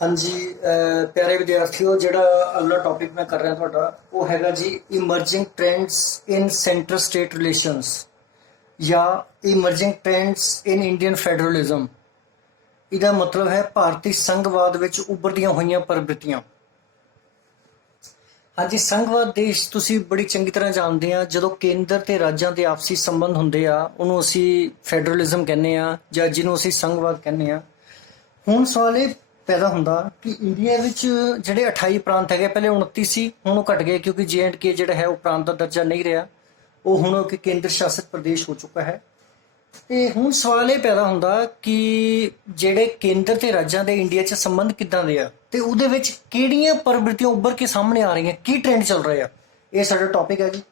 हाँ जी प्यारे विद्यार्थियों ਜਿਹੜਾ ਅਗਲਾ ਟੌਪਿਕ ਮੈਂ ਕਰ ਰਿਹਾ ਤੁਹਾਡਾ ਉਹ ਹੈਗਾ ਜੀ ਇਮਰਜਿੰਗ ਟ੍ਰੈਂਡਸ ਇਨ ਸੈਂਟਰ ਸਟੇਟ ਰਿਲੇਸ਼ਨਸ ਜਾਂ ਇਮਰਜਿੰਗ ਟ੍ਰੈਂਡਸ ਇਨ ਇੰਡੀਅਨ ਫੈਡਰਲਿਜ਼ਮ। ਇਹਦਾ ਮਤਲਬ ਹੈ ਭਾਰਤੀ ਸੰਘਵਾਦ ਵਿੱਚ ਉੱਭਰਦੀਆਂ ਹੋਈਆਂ ਪ੍ਰਵਿਰਤੀਆਂ। ਹਾਂਜੀ, ਸੰਘਵਾਦ ਦੇਸ਼ ਤੁਸੀਂ ਬੜੀ ਚੰਗੀ ਤਰ੍ਹਾਂ ਜਾਣਦੇ ਆ। ਜਦੋਂ ਕੇਂਦਰ ਤੇ ਰਾਜਾਂ ਦੇ ਆਪਸੀ ਸੰਬੰਧ ਹੁੰਦੇ ਆ ਉਹਨੂੰ ਅਸੀਂ ਫੈਡਰਲਿਜ਼ਮ ਕਹਿੰਦੇ ਆ ਜਾਂ ਜਿਹਨੂੰ ਅਸੀਂ ਸੰਘਵਾਦ ਕਹਿੰਦੇ ਆ। ਹੁਣ ਸਵਾਲ ਇਹ ਪੈਦਾ ਹੁੰਦਾ ਕਿ ਇੰਡੀਆ ਵਿੱਚ ਜਿਹੜੇ 28 ਪ੍ਰਾਂਤ ਹੈਗੇ, ਪਹਿਲੇ 29 ਸੀ, ਹੁਣ ਉਹ ਘਟ ਗਏ ਕਿਉਂਕਿ JNK ਜਿਹੜਾ ਹੈ ਉਹ ਪ੍ਰਾਂਤ ਦਾ ਦਰਜਾ ਨਹੀਂ ਰਿਹਾ, ਉਹ ਹੁਣ ਇੱਕ ਕੇਂਦਰ ਸ਼ਾਸਿਤ ਪ੍ਰਦੇਸ਼ ਹੋ ਚੁੱਕਾ ਹੈ। ਤੇ ਹੁਣ ਸਵਾਲ ਇਹ ਪੈਦਾ ਹੁੰਦਾ ਕਿ ਜਿਹੜੇ ਕੇਂਦਰ ਤੇ ਰਾਜਾਂ ਦੇ ਇੰਡੀਆ 'ਚ ਸੰਬੰਧ ਕਿੱਦਾਂ ਦੇ ਆ ਤੇ ਉਹਦੇ ਵਿੱਚ ਕਿਹੜੀਆਂ ਪ੍ਰਵਿਰਤੀਆਂ ਉੱਭਰ ਕੇ ਸਾਹਮਣੇ ਆ ਰਹੀਆਂ, ਕੀ ਟ੍ਰੈਂਡ ਚੱਲ ਰਹੇ ਆ। ਇਹ ਸਾਡਾ ਟੌਪਿਕ ਹੈ ਜੀ।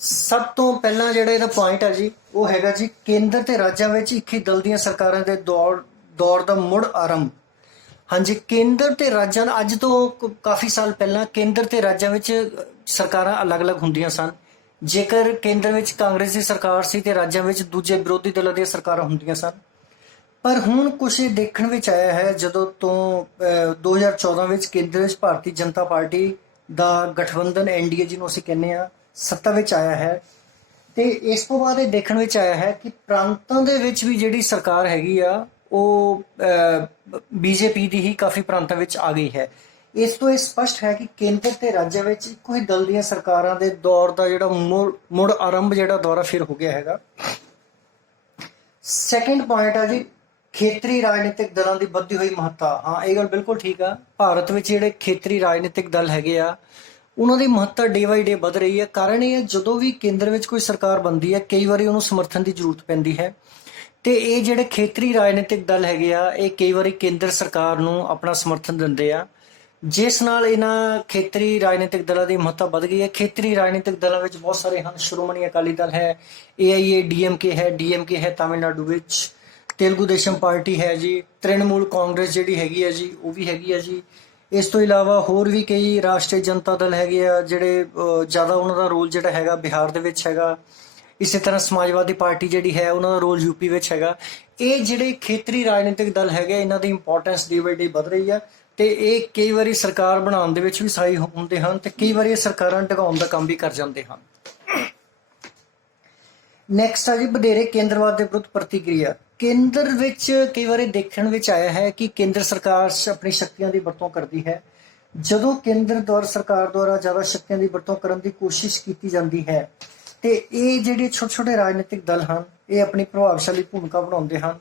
ਸਭ ਤੋਂ ਪਹਿਲਾਂ ਜਿਹੜਾ ਇਹਦਾ ਪੁਆਇੰਟ ਹੈ ਜੀ ਉਹ ਹੈਗਾ ਜੀ ਕੇਂਦਰ ਤੇ ਰਾਜਾਂ ਵਿੱਚ ਇੱਕੀ ਦਲ ਦੀਆਂ ਸਰਕਾਰਾਂ ਦੇ ਦੌਰ ਦਾ ਮੁੜ ਆਰੰਭ। ਹਾਂਜੀ, ਕੇਂਦਰ ਤੇ ਰਾਜਾਂ ਅੱਜ ਤੋਂ ਕਾਫੀ ਸਾਲ ਪਹਿਲਾਂ ਕੇਂਦਰ ਤੇ ਰਾਜਾਂ ਵਿੱਚ ਸਰਕਾਰਾਂ ਅਲੱਗ-ਅਲੱਗ ਹੁੰਦੀਆਂ ਸਨ। ਜੇਕਰ ਕੇਂਦਰ ਵਿੱਚ ਕਾਂਗਰਸ ਦੀ ਸਰਕਾਰ ਸੀ ਤੇ ਰਾਜਾਂ ਵਿੱਚ ਦੂਜੇ ਵਿਰੋਧੀ ਦਲਾਂ ਦੀਆਂ ਸਰਕਾਰਾਂ ਹੁੰਦੀਆਂ ਸਨ। ਪਰ ਹੁਣ ਕੁਛ ਇਹ ਦੇਖਣ ਵਿੱਚ ਆਇਆ ਹੈ ਜਦੋਂ ਤੋਂ 2014 ਵਿੱਚ ਕੇਂਦਰ ਵਿੱਚ ਭਾਰਤੀ ਜਨਤਾ ਪਾਰਟੀ ਦਾ ਗਠਬੰਧਨ NDA ਜਿਹਨੂੰ ਅਸੀਂ ਕਹਿੰਦੇ ਆ ਸੱਤਾ ਵਿੱਚ ਆਇਆ ਹੈ, ਤੇ ਇਸ ਤੋਂ ਬਾਅਦ ਇਹ ਦੇਖਣ ਵਿੱਚ ਆਇਆ ਹੈ ਕਿ ਪ੍ਰਾਂਤਾਂ ਦੇ ਵਿੱਚ ਵੀ ਜਿਹੜੀ ਸਰਕਾਰ ਹੈਗੀ ਆ ਉਹ BJP ਦੀ ਹੀ ਕਾਫੀ ਪ੍ਰਾਂਤਾਂ ਵਿੱਚ ਆ ਗਈ ਹੈ। ਇਸ ਤੋਂ ਇਹ ਸਪਸ਼ਟ ਹੈ ਕਿ ਕੇਂਦਰ ਤੇ ਰਾਜਾਂ ਵਿੱਚ ਇੱਕੋ ਹੀ ਦਲ ਦੀਆਂ ਸਰਕਾਰਾਂ ਦੇ ਦੌਰ ਦਾ ਜਿਹੜਾ ਮੁੜ ਆਰੰਭ ਜਿਹੜਾ ਦੁਬਾਰਾ ਫਿਰ ਹੋ ਗਿਆ ਹੈਗਾ। ਸੈਕੰਡ ਪੁਆਇੰਟ ਆ ਜੀ ਖੇਤਰੀ ਰਾਜਨੀਤਿਕ ਦਲਾਂ ਦੀ ਵੱਧਦੀ ਹੋਈ ਮਹੱਤਤਾ। ਹਾਂ, ਇਹ ਗੱਲ ਬਿਲਕੁਲ ਠੀਕ ਆ। ਭਾਰਤ ਵਿੱਚ ਜਿਹੜੇ ਖੇਤਰੀ ਰਾਜਨੀਤਿਕ ਦਲ ਹੈਗੇ ਆ ਉਹਨਾਂ ਦੀ ਮਹੱਤਤਾ ਡੇ ਬਾਈ ਡੇ ਵੱਧ ਰਹੀ ਹੈ। ਕਾਰਨ ਇਹ ਹੈ ਜਦੋਂ ਵੀ ਕੇਂਦਰ ਵਿੱਚ ਕੋਈ ਸਰਕਾਰ ਬਣਦੀ ਹੈ ਕਈ ਵਾਰੀ ਉਹਨੂੰ ਸਮਰਥਨ ਦੀ ਜ਼ਰੂਰਤ ਪੈਂਦੀ ਹੈ, ਤੇ ਇਹ ਜਿਹੜੇ ਖੇਤਰੀ ਰਾਜਨੀਤਿਕ ਦਲ ਹੈਗੇ ਆ ਇਹ ਕਈ ਵਾਰੀ ਕੇਂਦਰ ਸਰਕਾਰ ਨੂੰ ਆਪਣਾ ਸਮਰਥਨ ਦਿੰਦੇ ਆ, ਜਿਸ ਨਾਲ ਇਹਨਾਂ ਖੇਤਰੀ ਰਾਜਨੀਤਿਕ ਦਲਾਂ ਦੀ ਮਹੱਤਤਾ ਵੱਧ ਗਈ ਹੈ। ਖੇਤਰੀ ਰਾਜਨੀਤਿਕ ਦਲਾਂ ਵਿੱਚ ਬਹੁਤ ਸਾਰੇ ਹਨ। ਸ਼੍ਰੋਮਣੀ ਅਕਾਲੀ ਦਲ ਹੈ, AIADMK ਹੈ, DMK ਹੈ ਤਾਮਿਲਨਾਡੂ ਵਿੱਚ, ਤੇਲਗੂ ਦੇਸ਼ਮ ਪਾਰਟੀ ਹੈ ਜੀ, ਤ੍ਰਿਣਮੂਲ ਕਾਂਗਰਸ ਜਿਹੜੀ ਹੈਗੀ ਹੈ ਜੀ ਉਹ ਵੀ ਹੈਗੀ ਹੈ ਜੀ। ਇਸ ਤੋਂ ਇਲਾਵਾ ਹੋਰ ਵੀ ਕਈ ਰਾਸ਼ਟਰੀ ਜਨਤਾ ਦਲ ਹੈਗੇ ਆ ਜਿਹੜੇ ਜ਼ਿਆਦਾ ਉਹਨਾਂ ਦਾ ਰੋਲ ਜਿਹੜਾ ਹੈਗਾ ਬਿਹਾਰ ਦੇ ਵਿੱਚ ਹੈਗਾ। ਇਸੇ ਤਰ੍ਹਾਂ ਸਮਾਜਵਾਦੀ ਪਾਰਟੀ ਜਿਹੜੀ ਹੈ ਉਹਨਾਂ ਦਾ ਰੋਲ UP ਵਿੱਚ ਹੈਗਾ। ਇਹ ਜਿਹੜੇ ਖੇਤਰੀ ਰਾਜਨੀਤਿਕ ਦਲ ਹੈਗੇ ਇਹਨਾਂ ਦੀ ਇੰਪੋਰਟੈਂਸ ਡੇ ਬਾਈ ਡੇ ਵੱਧ ਰਹੀ ਹੈ, ਤੇ ਇਹ ਕਈ ਵਾਰੀ ਸਰਕਾਰ ਬਣਾਉਣ ਦੇ ਵਿੱਚ ਵੀ ਸਹਾਈ ਹੁੰਦੇ ਹਨ ਤੇ ਕਈ ਵਾਰੀ ਇਹ ਸਰਕਾਰਾਂ ਢਕਾਉਣ ਦਾ ਕੰਮ ਵੀ ਕਰ ਜਾਂਦੇ ਹਨ। ਨੈਕਸਟ ਆ ਜੀ ਵਧੇਰੇ ਕੇਂਦਰਵਾਦ ਦੇ ਵਿਰੁੱਧ ਪ੍ਰਤੀਕਿਰਿਆ। ਕੇਂਦਰ ਵਿੱਚ ਕਈ ਵਾਰੀ ਦੇਖਣ ਵਿੱਚ ਆਇਆ ਹੈ ਕਿ ਕੇਂਦਰ ਸਰਕਾਰ ਆਪਣੀ ਸ਼ਕਤੀਆਂ ਦੀ ਵਰਤੋਂ ਕਰਦੀ ਹੈ। ਜਦੋਂ ਕੇਂਦਰ ਸਰਕਾਰ ਦੁਆਰਾ ਜ਼ਿਆਦਾ ਸ਼ਕਤੀਆਂ ਦੀ ਵਰਤੋਂ ਕਰਨ ਦੀ ਕੋਸ਼ਿਸ਼ ਕੀਤੀ ਜਾਂਦੀ ਹੈ ਤੇ ਇਹ ਜਿਹੜੇ ਛੋਟੇ-ਛੋਟੇ ਰਾਜਨੀਤਿਕ ਦਲ ਹਨ ਇਹ ਆਪਣੀ ਪ੍ਰਭਾਵਸ਼ਾਲੀ ਭੂਮਿਕਾ ਬਣਾਉਂਦੇ ਹਨ,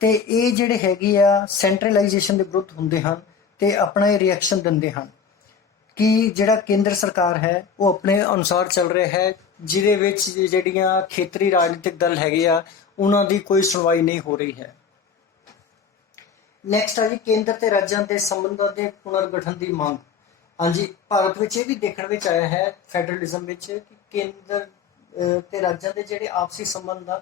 ਤੇ ਇਹ ਜਿਹੜੇ ਹੈਗੇ ਆ ਸੈਂਟਰਲਾਈਜੇਸ਼ਨ ਦੇ ਵਿਰੁੱਧ ਹੁੰਦੇ ਹਨ ਤੇ ਆਪਣਾ ਇਹ ਰਿਐਕਸ਼ਨ ਦਿੰਦੇ ਹਨ ਕਿ ਜਿਹੜਾ ਕੇਂਦਰ ਸਰਕਾਰ ਹੈ ਉਹ ਆਪਣੇ ਅਨੁਸਾਰ ਚੱਲ ਰਿਹਾ ਹੈ, ਜਿਹਦੇ ਵਿੱਚ ਜਿਹੜੀਆਂ ਖੇਤਰੀ ਰਾਜਨੀਤਿਕ ਦਲ ਹੈਗੇ ਆ ਉਹਨਾਂ ਦੀ ਕੋਈ ਸੁਣਵਾਈ ਨਹੀਂ ਹੋ ਰਹੀ ਹੈ। ਨੈਕਸਟ ਆ ਜੀ ਕੇਂਦਰ ਤੇ ਰਾਜਾਂ ਦੇ ਸੰਬੰਧਾਂ ਦੇ ਪੁਨਰਗਠਨ ਦੀ ਮੰਗ। ਹਾਂਜੀ, ਭਾਰਤ ਵਿੱਚ ਇਹ ਵੀ ਦੇਖਣ ਵਿੱਚ ਆਇਆ ਹੈ ਫੈਡਰਲਿਜ਼ਮ ਵਿੱਚ ਕਿ ਕੇਂਦਰ ਤੇ ਰਾਜਾਂ ਦੇ ਜਿਹੜੇ ਆਪਸੀ ਸੰਬੰਧ ਆ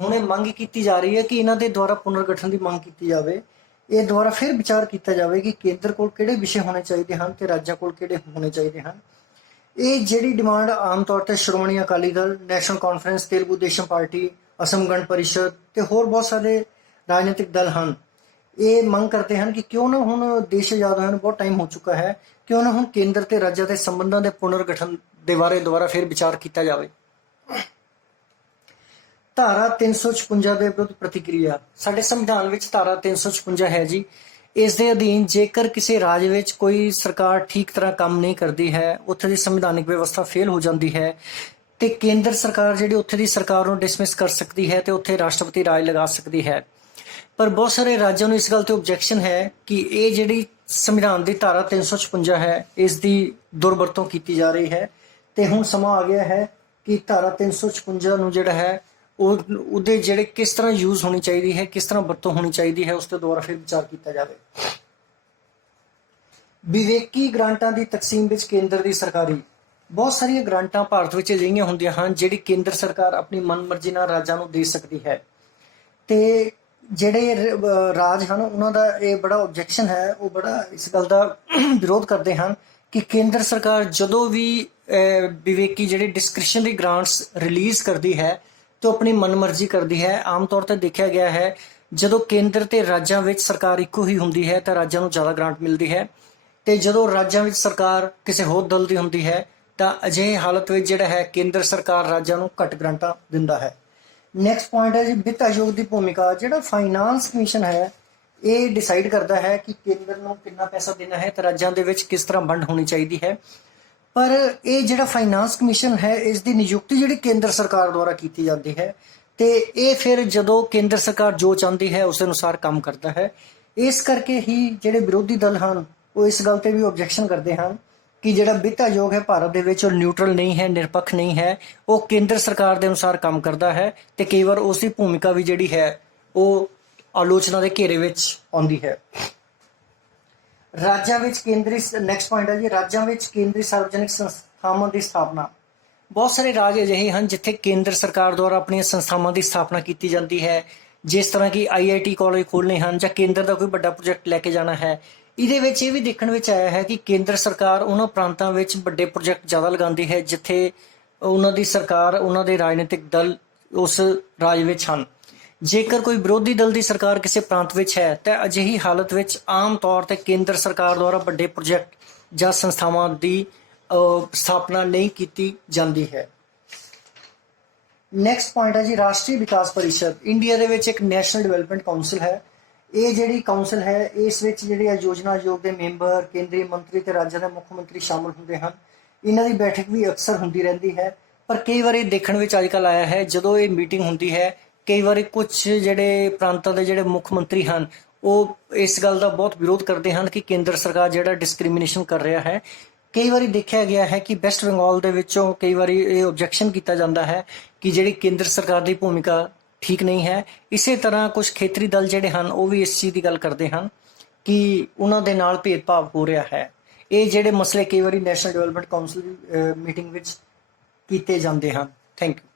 ਹੁਣ ਇਹ ਮੰਗ ਕੀਤੀ ਜਾ ਰਹੀ ਹੈ ਕਿ ਇਹਨਾਂ ਦੇ ਦੁਆਰਾ ਪੁਨਰਗਠਨ ਦੀ ਮੰਗ ਕੀਤੀ ਜਾਵੇ। ਇਹ ਦੁਆਰਾ ਫਿਰ ਵਿਚਾਰ ਕੀਤਾ ਜਾਵੇ ਕਿ ਕੇਂਦਰ ਕੋਲ ਕਿਹੜੇ ਵਿਸ਼ੇ ਹੋਣੇ ਚਾਹੀਦੇ ਹਨ ਤੇ ਰਾਜਾਂ ਕੋਲ ਕਿਹੜੇ ਹੋਣੇ ਚਾਹੀਦੇ ਹਨ। ਇਹ ਜਿਹੜੀ ਡਿਮਾਂਡ ਆਮ ਤੌਰ ਤੇ Shiromani Akali Dal, National Conference, Telugu Desam Party, Asom Gana Parishad ਤੇ ਹੋਰ ਬਹੁਤ ਸਾਰੇ ਰਾਜਨੀਤਿਕ ਦਲ ਹਨ, ਇਹ ਮੰਗ ਕਰਦੇ ਹਨ ਕਿ ਕਿਉਂ ਨਾ ਹੁਣ ਦੇਸ਼ ਆਜ਼ਾਦ ਹੋਏ ਨੂੰ ਬਹੁਤ ਟਾਈਮ ਹੋ ਚੁੱਕਾ ਹੈ, ਕਿਉਂ ਨਾ ਹੁਣ ਕੇਂਦਰ ਤੇ ਰਾਜਾਂ ਦੇ ਸੰਬੰਧਾਂ ਦੇ ਪੁਨਰਗਠਨ ਦੇ ਬਾਰੇ ਦੁਆਰਾ ਫਿਰ ਵਿਚਾਰ ਕੀਤਾ ਜਾਵੇ। ਧਾਰਾ 356 ਦੇ ਵਿਰੁੱਧ ਪ੍ਰਤੀਕਿਰਿਆ। ਸਾਡੇ ਸੰਵਿਧਾਨ ਵਿੱਚ ਧਾਰਾ 356 ਹੈ ਜੀ। ਇਸ ਦੇ ਅਧੀਨ ਜੇਕਰ ਕਿਸੇ ਰਾਜ ਵਿੱਚ ਕੋਈ ਸਰਕਾਰ ਠੀਕ ਤਰ੍ਹਾਂ ਕੰਮ ਨਹੀਂ ਕਰਦੀ ਹੈ, ਉੱਥੇ ਦੀ ਸੰਵਿਧਾਨਿਕ ਵਿਵਸਥਾ ਫੇਲ ਹੋ ਜਾਂਦੀ ਹੈ ਤੇ ਕੇਂਦਰ ਸਰਕਾਰ ਜਿਹੜੀ ਉੱਥੇ ਦੀ ਸਰਕਾਰ ਨੂੰ ਡਿਸਮਿਸ ਕਰ ਸਕਦੀ ਹੈ ਤੇ ਉੱਥੇ ਰਾਸ਼ਟਰਪਤੀ ਰਾਜ ਲਗਾ ਸਕਦੀ ਹੈ। ਪਰ ਬਹੁਤ ਸਾਰੇ ਰਾਜਾਂ ਨੂੰ ਇਸ ਗੱਲ ਤੇ ਆਬਜੈਕਸ਼ਨ ਹੈ ਕਿ ਇਹ ਜਿਹੜੀ ਸੰਵਿਧਾਨ ਦੀ ਧਾਰਾ 356 ਹੈ ਇਸ ਦੀ ਦੁਰਵਰਤੋਂ ਕੀਤੀ ਜਾ ਰਹੀ ਹੈ, ਤੇ ਹੁਣ ਸਮਾਂ ਆ ਗਿਆ ਹੈ ਕਿ ਧਾਰਾ 356 ਨੂੰ ਜਿਹੜਾ ਹੈ ਉਹਦੇ ਜਿਹੜੇ ਕਿਸ ਤਰ੍ਹਾਂ ਯੂਜ਼ ਹੋਣੀ ਚਾਹੀਦੀ ਹੈ, ਕਿਸ ਤਰ੍ਹਾਂ ਵਰਤੋਂ ਹੋਣੀ ਚਾਹੀਦੀ ਹੈ, ਉਸ ਤੇ ਦੁਆਰਾ ਫਿਰ ਵਿਚਾਰ ਕੀਤਾ ਜਾਵੇ। ਵਿਵੇਕੀ ਗ੍ਰਾਂਟਾਂ ਦੀ ਤਕਸੀਮ ਵਿੱਚ ਕੇਂਦਰ ਦੀ ਸਰਕਾਰੀ। ਬਹੁਤ ਸਾਰੀਆਂ ਗ੍ਰਾਂਟਾਂ ਭਾਰਤ ਵਿੱਚ ਅਜਿਹੀਆਂ ਹੁੰਦੀਆਂ ਹਨ ਜਿਹੜੀ ਕੇਂਦਰ ਸਰਕਾਰ ਆਪਣੀ ਮਨਮਰਜ਼ੀ ਨਾਲ ਰਾਜਾਂ ਨੂੰ ਦੇ ਸਕਦੀ ਹੈ, ਤੇ ਜਿਹੜੇ ਰਾਜ ਹਨ ਉਹਨਾਂ ਦਾ ਇਹ ਬੜਾ ਆਬਜੈਕਸ਼ਨ ਹੈ, ਉਹ ਬੜਾ ਇਸ ਗੱਲ ਦਾ ਵਿਰੋਧ ਕਰਦੇ ਹਨ ਕਿ ਕੇਂਦਰ ਸਰਕਾਰ ਜਦੋਂ ਵੀ ਵਿਵੇਕੀ ਜਿਹੜੇ ਡਿਸਕ੍ਰਿਸ਼ਨਰੀ ਗ੍ਰਾਂਟਸ ਰਿਲੀਜ਼ ਕਰਦੀ ਹੈ तो अपनी मनमर्जी करती है। आम तौर पर देखा गया है ਜਦੋਂ ਕੇਂਦਰ ਤੇ ਰਾਜਾਂ ਵਿੱਚ ਸਰਕਾਰ ਇੱਕੋ ਹੀ ਹੁੰਦੀ ਹੈ ਤਾਂ ਰਾਜਾਂ ਨੂੰ ਜ਼ਿਆਦਾ ਗ੍ਰਾਂਟ ਮਿਲਦੀ ਹੈ, ਤੇ ਜਦੋਂ ਰਾਜਾਂ ਵਿੱਚ ਸਰਕਾਰ ਕਿਸੇ ਹੋਰ ਦਲ ਦੀ ਹੁੰਦੀ ਹੈ ਤਾਂ ਅਜਿਹੇ ਹਾਲਤ ਵਿੱਚ ਜਿਹੜਾ ਹੈ ਕੇਂਦਰ ਸਰਕਾਰ ਰਾਜਾਂ ਨੂੰ ਘੱਟ ਗ੍ਰਾਂਟਾਂ ਦਿੰਦਾ ਹੈ। ਨੈਕਸਟ ਪੁਆਇੰਟ ਹੈ ਜੀ ਵਿੱਤ ਆਯੋਗ ਦੀ ਭੂਮਿਕਾ। ਜਿਹੜਾ ਫਾਈਨਾਂਸ ਕਮਿਸ਼ਨ ਹੈ ਇਹ ਡਿਸਾਈਡ ਕਰਦਾ ਹੈ ਕਿ ਕੇਂਦਰ ਨੂੰ ਕਿੰਨਾ ਪੈਸਾ ਦੇਣਾ ਹੈ ਤੇ ਰਾਜਾਂ ਦੇ ਵਿੱਚ ਕਿਸ ਤਰ੍ਹਾਂ ਵੰਡ ਹੋਣੀ ਚਾਹੀਦੀ ਹੈ। ਪਰ ਇਹ ਜਿਹੜਾ ਫਾਈਨਾਂਸ ਕਮਿਸ਼ਨ ਹੈ ਇਸ ਦੀ ਨਿਯੁਕਤੀ ਜਿਹੜੀ ਕੇਂਦਰ ਸਰਕਾਰ ਦੁਆਰਾ ਕੀਤੀ ਜਾਂਦੀ ਹੈ ਤੇ ਇਹ ਫਿਰ ਜਦੋਂ ਕੇਂਦਰ ਸਰਕਾਰ ਜੋ ਚਾਹੁੰਦੀ ਹੈ ਉਸ ਅਨੁਸਾਰ ਕੰਮ ਕਰਦਾ ਹੈ। ਇਸ ਕਰਕੇ ਹੀ ਜਿਹੜੇ ਵਿਰੋਧੀ ਦਲ ਹਨ ਉਹ ਇਸ ਗੱਲ ਤੇ ਵੀ ਆਬਜੈਕਸ਼ਨ ਕਰਦੇ ਹਨ ਕਿ ਜਿਹੜਾ ਵਿੱਤ ਆਯੋਗ ਹੈ ਭਾਰਤ ਦੇ ਵਿੱਚ ਉਹ ਨਿਊਟਰਲ ਨਹੀਂ ਹੈ, ਨਿਰਪੱਖ ਨਹੀਂ ਹੈ, ਉਹ ਕੇਂਦਰ ਸਰਕਾਰ ਦੇ ਅਨੁਸਾਰ ਕੰਮ ਕਰਦਾ ਹੈ ਤੇ ਕਈ ਵਾਰ ਉਸ ਦੀ ਭੂਮਿਕਾ ਵੀ ਜਿਹੜੀ ਹੈ ਉਹ ਆਲੋਚਨਾ ਦੇ ਘੇਰੇ ਵਿੱਚ ਆਉਂਦੀ ਹੈ। ਰਾਜਾਂ ਵਿੱਚ ਕੇਂਦਰੀ ਨੈਕਸਟ ਪੁਆਇੰਟ ਹੈ ਜੀ ਰਾਜਾਂ ਵਿੱਚ ਕੇਂਦਰੀ ਸਾਰਵਜਨਿਕ ਸੰਸਥਾਵਾਂ ਦੀ ਸਥਾਪਨਾ। ਬਹੁਤ ਸਾਰੇ ਰਾਜ ਅਜਿਹੇ ਹਨ ਜਿੱਥੇ ਕੇਂਦਰ ਸਰਕਾਰ ਦੁਆਰਾ ਆਪਣੀਆਂ ਸੰਸਥਾਵਾਂ ਦੀ ਸਥਾਪਨਾ ਕੀਤੀ ਜਾਂਦੀ ਹੈ, ਜਿਸ ਤਰ੍ਹਾਂ ਕਿ IIT ਕਾਲਜ ਖੋਲ੍ਹਣੇ ਹਨ ਜਾਂ ਕੇਂਦਰ ਦਾ ਕੋਈ ਵੱਡਾ ਪ੍ਰੋਜੈਕਟ ਲੈ ਕੇ ਜਾਣਾ ਹੈ। ਇਹਦੇ ਵਿੱਚ ਇਹ ਵੀ ਦੇਖਣ ਵਿੱਚ ਆਇਆ ਹੈ ਕਿ ਕੇਂਦਰ ਸਰਕਾਰ ਉਹਨਾਂ ਪ੍ਰਾਂਤਾਂ ਵਿੱਚ ਵੱਡੇ ਪ੍ਰੋਜੈਕਟ ਜ਼ਿਆਦਾ ਲਗਾਉਂਦੀ ਹੈ ਜਿੱਥੇ ਉਹਨਾਂ ਦੀ ਸਰਕਾਰ, ਉਹਨਾਂ ਦੇ ਰਾਜਨੀਤਿਕ ਦਲ ਉਸ ਰਾਜ ਵਿੱਚ ਹਨ। ਜੇਕਰ ਕੋਈ ਵਿਰੋਧੀ ਦਲ ਦੀ ਸਰਕਾਰ ਕਿਸੇ ਪ੍ਰਾਂਤ ਵਿੱਚ ਹੈ ਤਾਂ ਅਜਿਹੀ ਹਾਲਤ ਵਿੱਚ ਆਮ ਤੌਰ ਤੇ ਕੇਂਦਰ ਸਰਕਾਰ ਦੁਆਰਾ ਵੱਡੇ ਪ੍ਰੋਜੈਕਟ ਜਾਂ ਸੰਸਥਾਵਾਂ ਦੀ ਸਥਾਪਨਾ ਨਹੀਂ ਕੀਤੀ ਜਾਂਦੀ ਹੈ। ਨੈਕਸਟ ਪੁਆਇੰਟ ਹੈ ਜੀ ਰਾਸ਼ਟਰੀ ਵਿਕਾਸ ਪਰਿਸ਼ਦ। ਇੰਡੀਆ ਦੇ ਵਿੱਚ ਇੱਕ ਨੈਸ਼ਨਲ ਡਿਵੈਲਪਮੈਂਟ ਕਾਉਂਸਲ ਹੈ। ਇਹ ਜਿਹੜੀ ਕਾਉਂਸਲ ਹੈ ਇਸ ਵਿੱਚ ਜਿਹੜੇ ਯੋਜਨਾ ਆਯੋਗ ਦੇ ਮੈਂਬਰ, ਕੇਂਦਰੀ ਮੰਤਰੀ ਤੇ ਰਾਜਾਂ ਦੇ ਮੁੱਖ ਮੰਤਰੀ ਸ਼ਾਮਲ ਹੁੰਦੇ ਹਨ। ਇਹਨਾਂ ਦੀ ਬੈਠਕ ਵੀ ਅਕਸਰ ਹੁੰਦੀ ਰਹਿੰਦੀ ਹੈ, ਪਰ ਕਈ ਵਾਰ ਇਹ ਦੇਖਣ ਵਿੱਚ ਅੱਜ ਕੱਲ੍ਹ ਆਇਆ ਹੈ ਜਦੋਂ ਇਹ ਮੀਟਿੰਗ ਹੁੰਦੀ ਹੈ ਕਈ ਵਾਰੀ ਕੁਝ ਜਿਹੜੇ ਪ੍ਰਾਂਤਾਂ ਦੇ ਜਿਹੜੇ ਮੁੱਖ ਮੰਤਰੀ ਹਨ ਉਹ ਇਸ ਗੱਲ ਦਾ ਬਹੁਤ ਵਿਰੋਧ ਕਰਦੇ ਹਨ ਕਿ ਕੇਂਦਰ ਸਰਕਾਰ ਜਿਹੜਾ ਡਿਸਕ੍ਰਿਮੀਨੇਸ਼ਨ ਕਰ ਰਿਹਾ ਹੈ। ਕਈ ਵਾਰੀ ਦੇਖਿਆ ਗਿਆ ਹੈ ਕਿ ਵੈਸਟ ਬੰਗਾਲ ਦੇ ਵਿੱਚੋਂ ਕਈ ਵਾਰੀ ਇਹ ਆਬਜੈਕਸ਼ਨ ਕੀਤਾ ਜਾਂਦਾ ਹੈ ਕਿ ਜਿਹੜੀ ਕੇਂਦਰ ਸਰਕਾਰ ਦੀ ਭੂਮਿਕਾ ਠੀਕ ਨਹੀਂ ਹੈ। ਇਸੇ ਤਰ੍ਹਾਂ ਕੁਝ ਖੇਤਰੀ ਦਲ ਜਿਹੜੇ ਹਨ ਉਹ ਵੀ ਇਸ ਚੀਜ਼ ਦੀ ਗੱਲ ਕਰਦੇ ਹਨ ਕਿ ਉਹਨਾਂ ਦੇ ਨਾਲ ਭੇਦਭਾਵ ਹੋ ਰਿਹਾ ਹੈ। ਇਹ ਜਿਹੜੇ ਮਸਲੇ ਕਈ ਵਾਰੀ ਨੈਸ਼ਨਲ ਡਿਵੈਲਪਮੈਂਟ ਕਾਉਂਸਲ ਦੀ ਮੀਟਿੰਗ ਵਿੱਚ ਕੀਤੇ ਜਾਂਦੇ ਹਨ। Thank you.